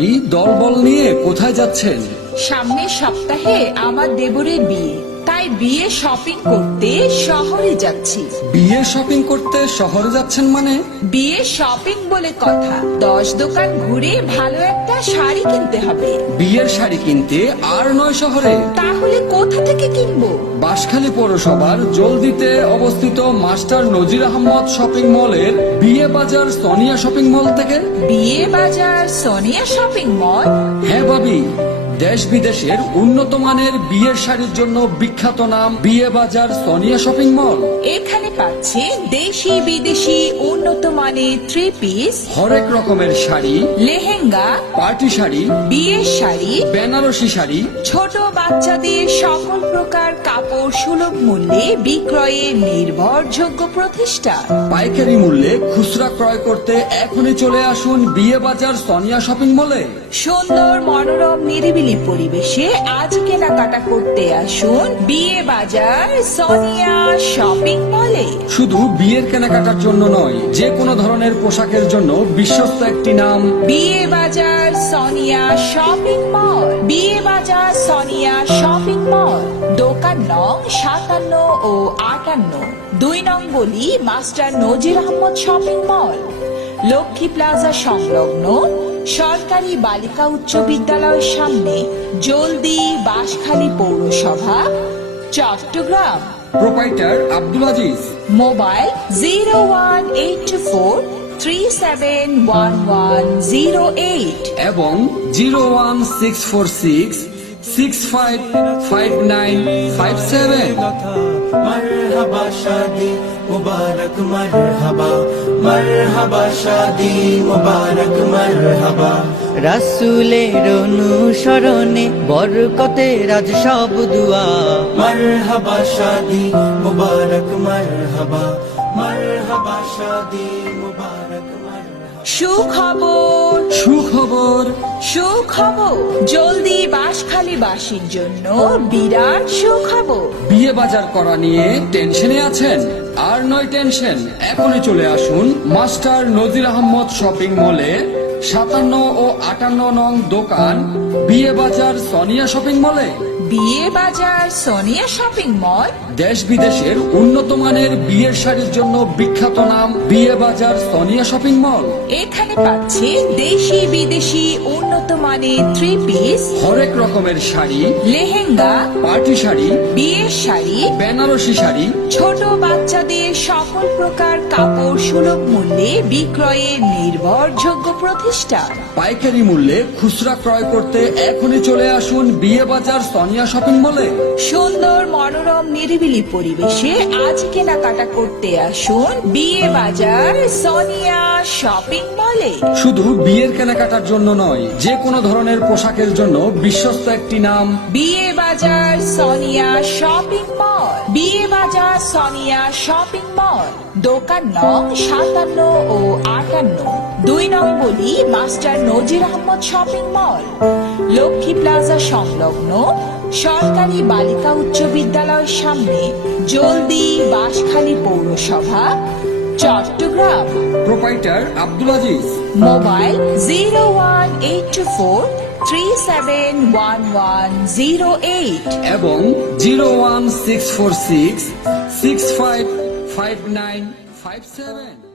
ভাবি, দলবল নিয়ে কোথায় যাচ্ছেন? সামনের সপ্তাহে আমার দেবরের বিয়ে, তাই বিয়ে শপিং করতে শহরে যাচ্ছি। বিয়ে শপিং করতে শহরে যাচ্ছেন মানে? বিয়ে শপিং বলে কথা, 10 দোকান ঘুরে ভালো একটা শাড়ি কিনতে হবে। বিয়ের শাড়ি কিনতে আর নয় শহরে? তাহলে কোথা থেকে কিনবো? বাঁশখালী পৌরসভার জলদিতে অবস্থিত মাস্টার নজির আহমদ শপিং মলের বিয়ে বাজার সোনিয়া শপিং মল থেকে। বিয়ে বাজার সোনিয়া শপিং মল? হ্যাঁ ভাবি, দেশ বিদেশের উন্নত মানের বিয়ের শাড়ির জন্য বিখ্যাত নাম বিয়ে বাজার সোনিয়া শপিং মল। এখানে পাচ্ছে দেশি বিদেশি উন্নত মানের 3 পিস, হরেক রকমের শাড়ি, লেহেঙ্গা, পার্টি শাড়ি, বিয়ের শাড়ি, বেনারসি শাড়ি, ছোট বাচ্চাদের সকল প্রকার কাপড় সুলভ মূল্যে বিক্রয়ের নির্ভরযোগ্য প্রতিষ্ঠান। পাইকারি মূল্যে খুচরা ক্রয় করতে এখনই চলে আসুন বিয়ে বাজার সোনিয়া শপিং মলে। সুন্দর মনোরম নিরিবিলি পরিবেশে আজ কেনাকাটা করতে আসুন বিয়ে বাজার সোনিয়া শপিং মলে। শুধু বিয়ের কেনাকাটার জন্য নয়, যে কোনো ধরনের পোশাকের জন্য বিশ্বস্ত একটি নাম বিয়ে বাজার সোনিয়া শপিং মল। বিয়ে বাজার সোনিয়া শপিং মল, দোকান নং 57 ও 58, 2 নং গলি master Nazir Ahmad shopping mall, Lakshmi plaza সংলগ্ন সরকারি বালিকা উচ্চ বিদ্যালয়ের সামনে, জলদি, বাঁশখালী পৌরসভা, চট্টগ্রাম। প্রোপাইটার আব্দুল আজিজ। মোবাইল 01824 371108 এবং 01646 655957। मरहबा शादी मुबारक मरहबा, मरहबा शादी मुबारक मरहबा। রাসূলের অনুসরণে বরকতে রাজ সব দুয়া। मरहबा शादी मुबारक मरहबा, मरहबा शादी मुबारक मरहबा। সুখবর, সুখবর। সুখবর, জলদি বাঁশখালী বাসীর জন্য বিরাট সুখবর। বিয়ে বাজার করা নিয়ে টেনশনে আছেন? আর নয় টেনশন, এখনই চলে আসুন মাস্টার নজির আহমদ শপিং মলে 57 ও 58 নং দোকান বিয়ে বাজার সোনিয়া শপিং মলে। বিয়ে বাজার সোনিয়া শপিং মল, দেশ বিদেশের উন্নত মানের বিয়ের শাড়ির জন্য বিখ্যাত নাম বিয়ে বাজার সোনিয়া শপিং মল। এখানে পাচ্ছে দেশি বিদেশি উন্নত মানের 3 পিস, হরেক রকমের শাড়ি, লেহেঙ্গা, পার্টি শাড়ি, বিয়ের শাড়ি, বেনারসি শাড়ি, ছোট বাচ্চাদের সকল প্রকার কাপড় সুলভ মূল্যে বিক্রয়ের নির্ভরযোগ্য প্রতিষ্ঠান। পাইকারি মূল্যে খুচরা ক্রয় করতে এখনই চলে আসুন বিয়ে বাজার সোনিয়া শপিং মলে। সুন্দর মনোরম নিরিবিলি পরিবেশে আজ কেনাকাটা করতে আসুন বিয়ে বাজার সোনিয়া শপিং মলে। শুধু বিয়ের কেনাকাটার জন্য নয়, যে কোনো ধরনের পোশাকের জন্য বিশ্বস্ত একটি নাম বিয়ে বাজার সোনিয়া শপিং মল। বিয়ে বাজার সোনিয়া শপিং মল, দোকান নং 57 ও 58, 2 নং গলি master Nazir Ahmad shopping mall, Lakshmi plaza সংলগ্ন সরকারি বালিকা উচ্চ বিদ্যালয়ের সামনে, জলদি, বাঁশখালী পৌরসভা, চট্টগ্রাম। প্রোপাইটার আব্দুল আজিজ। মোবাইল 01824 371108 এবং 01646 655957।